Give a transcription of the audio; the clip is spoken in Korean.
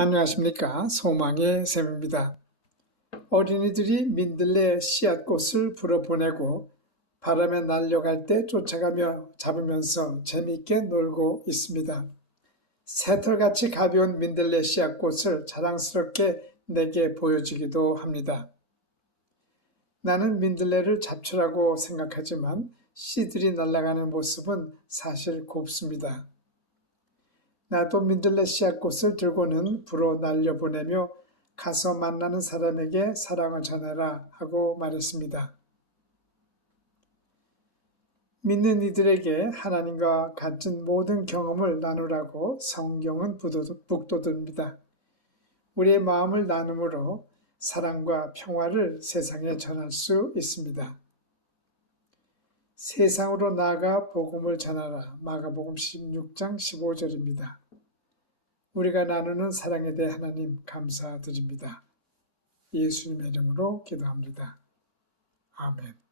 안녕하십니까. 소망의 샘입니다. 어린이들이 민들레 씨앗꽃을 불어보내고 바람에 날려갈 때 쫓아가며 잡으면서 재미있게 놀고 있습니다. 새털같이 가벼운 민들레 씨앗꽃을 자랑스럽게 내게 보여주기도 합니다. 나는 민들레를 잡초라고 생각하지만 씨들이 날아가는 모습은 사실 곱습니다. 나도 민들레 씨앗 꽃을 들고는 불어 날려보내며 가서 만나는 사람에게 사랑을 전해라 하고 말했습니다. 믿는 이들에게 하나님과 같은 모든 경험을 나누라고 성경은 북돋웁니다. 우리의 마음을 나눔으로 사랑과 평화를 세상에 전할 수 있습니다. 세상으로 나아가 복음을 전하라. 마가복음 16장 15절입니다. 우리가 나누는 사랑에 대해 하나님 감사드립니다. 예수님의 이름으로 기도합니다. 아멘.